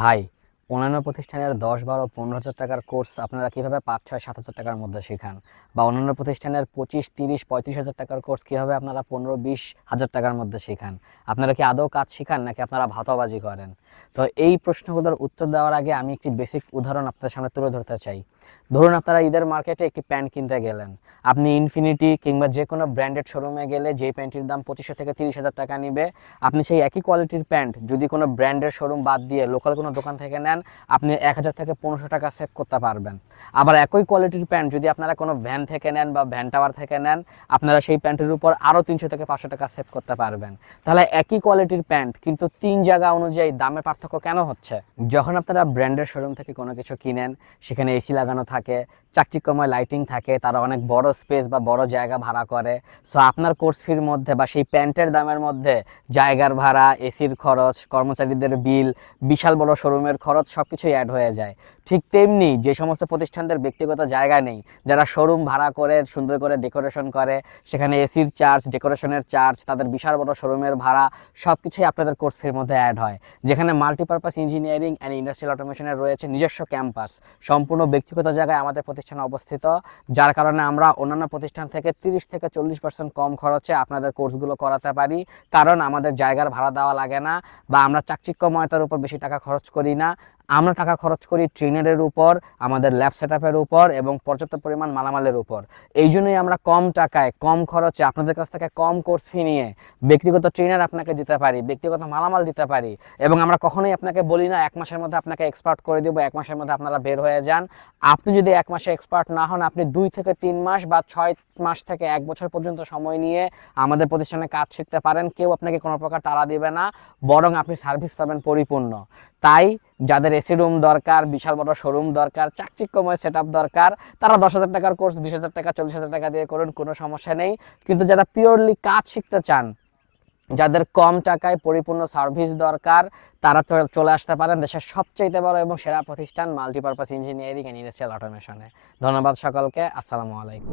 ভাই, অন্যান্য প্রতিষ্ঠানের 10, 12, 15 হাজার টাকার কোর্স আপনারা কিভাবে 5, 6, 7 হাজার টাকার মধ্যে শেখান, বা অন্যান্য প্রতিষ্ঠানের 25, 30, 35 হাজার টাকার কোর্স কিভাবে আপনারা 15, 20 হাজার টাকার মধ্যে শেখান? আপনারা কি আদৌ কাজ শিখান নাকি আপনারা ভাতাবাজি করেন? তো এই প্রশ্নগুলোর উত্তর দেওয়ার আগে আমি একটি বেসিক উদাহরণ আপনাদের সামনে তুলে ধরতে চাই। ধরুন আপনারা ঈদের মার্কেটে একটি প্যান্ট কিনতে গেলেন। আপনি ইনফিনিটি কিংবা যে কোনো ব্র্যান্ডেড শোরুমে গেলে যেই প্যান্টটির দাম 2500 থেকে 30 হাজার টাকা নিবে, আপনি সেই একই কোয়ালিটির প্যান্ট যদি কোনো ব্র্যান্ডের শোরুম বাদ দিয়ে লোকাল কোনো দোকান থেকে নেন, আপনি 1000 থেকে 1500 টাকা সেভ করতে পারবেন। আবার একই কোয়ালিটির প্যান্ট যদি আপনারা কোনো ভ্যান থেকে নেন বা ভ্যান টাওয়ার থেকে নেন, আপনারা সেই প্যান্টের উপর আরও 300 থেকে 500 টাকা সেভ করতে পারবেন। তাহলে একই কোয়ালিটির প্যান্ট কিন্তু 3 জায়গা অনুযায়ী দামের পার্থক্য কেন হচ্ছে? যখন আপনারা ব্র্যান্ডের শোরুম থেকে কোনো কিছু কিনেন, সেখানে এসি লাগানো থাকে, চাকচিক্যময় লাইটিং থাকে, তারা অনেক বড় স্পেস বা বড় জায়গা ভাড়া করে। সো আপনার কোর্স ফির মধ্যে বা সেই প্যান্টের দামের মধ্যে জায়গার ভাড়া, এসির খরচ, কর্মচারীদের বিল, বিশাল বড় শোরুমের খরচ সবকিছুই অ্যাড হয়ে যায়। ঠিক তেমনি যে সমস্ত প্রতিষ্ঠানদের ব্যক্তিগত জায়গা নেই, যারা শোরুম ভাড়া করে সুন্দর করে ডেকোরেশন করে, সেখানে এসির চার্জ, ডেকোরেশনের চার্জ, তাদের বিশাল বড় শোরুমের ভাড়া সবকিছুই আপনাদের কোর্স ফির মধ্যে অ্যাড হয়। যেখানে মাল্টিপারপাস ইঞ্জিনিয়ারিং অ্যান্ড ইন্ডাস্ট্রিয়াল অটোমেশনের রয়েছে নিজস্ব ক্যাম্পাস, সম্পূর্ণ ব্যক্তিগত জায়গায় আমাদের প্রতিষ্ঠান অবস্থিত, যার কারণে আমরা অন্যান্য প্রতিষ্ঠান থেকে 30 থেকে 40% কম খরচে আপনাদের কোর্সগুলো করাতে পারি। কারণ আমাদের জায়গার ভাড়া দেওয়া লাগে না, বা আমরা চাকচিক্যময়তার উপর বেশি টাকা খরচ করি না। আমরা টাকা খরচ করি ট্রেনারের উপর, আমাদের ল্যাব সেটআপের উপর এবং পর্যাপ্ত পরিমাণ মালামালের উপর। এই জন্যই আমরা কম টাকায় কম খরচে আপনাদের কাছ থেকে কম কোর্স ফি নিয়ে ব্যক্তিগত ট্রেনার আপনাকে দিতে পারি, ব্যক্তিগত মালামাল দিতে পারি। এবং আমরা কখনোই আপনাকে বলি না 1 মাসের মধ্যে আপনাকে এক্সপার্ট করে দেবো, 1 মাসের মধ্যে আপনারা বের হয়ে যান। আপনি যদি 1 মাসে এক্সপার্ট না হন, আপনি 2 থেকে 3 মাস বা 6 মাস থেকে 1 বছর পর্যন্ত সময় নিয়ে আমাদের প্রতিষ্ঠানে কাজ শিখতে পারেন। কেউ আপনাকে কোনো প্রকার তাড়া দিবে না, বরং আপনি সার্ভিস পাবেন পরিপূর্ণ। তাই যাদের এসি রুম দরকার, বিশাল বড় শোরুম দরকার, চাকচিক্যময় সেটআপ দরকার, তারা 10,000 টাকার কোর্স 20,000 টাকা 40,000 টাকা দিয়ে করুন, কোনো সমস্যা নেই। কিন্তু যারা পিওরলি কাজ শিখতে চান, যাদের কম টাকায় পরিপূর্ণ সার্ভিস দরকার, তারা চলে আসতে পারেন দেশের সবচেয়ে বড় এবং সেরা প্রতিষ্ঠান মাল্টিপারপাস ইঞ্জিনিয়ারিং অ্যান্ড ইন্ডাস্ট্রিয়াল অটোমেশনে। ধন্যবাদ সকলকে। আসসালামু আলাইকুম।